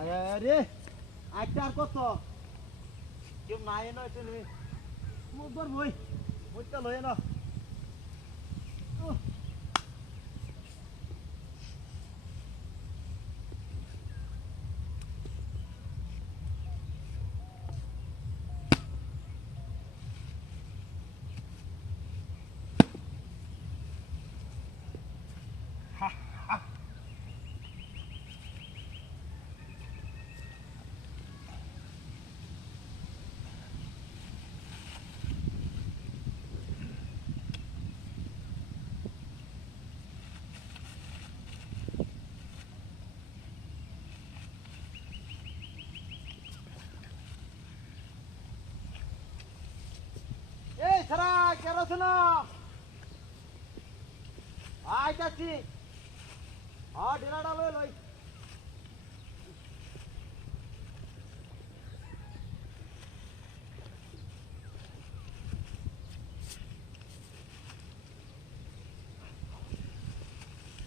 আরে একটা আর কত? কেউ নাই নয় তুমি মুখবার বই বইটা লয়ে না এই সারা কেরোসিন আইতাছি আ ঢেলাটা লই লই।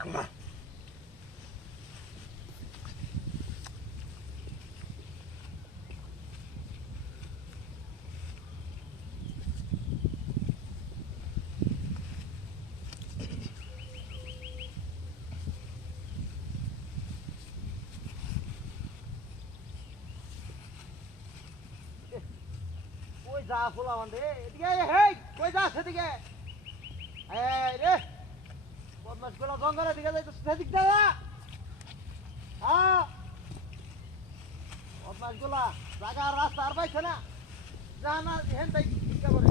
কই যা ফুলা মানে এদিকে হেই, কই যা সেদিকে রে বদমাসগুলো গঙ্গার দিকে যাইতো সেদিক দাদা হ্যাঁ বদমাসগুলা জায়গা রাস্তা আর পাইছে না। জানা হেন তাই করে।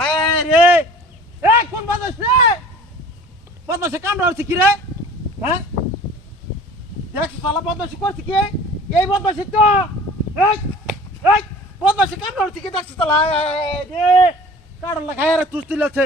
হাই রে। এ, কোন বাজাস রে? বদমাসে কামড়া হচ্ছে কি রে? হ্যাঁ? দেখছ শালা বদমাসি করছে কি? এই বদমাসি তো। বদমাসি কামড়া হচ্ছে কি দেখছ শালা? হাই হাই রে। কারণ লাগায় তুস্তি লাগছে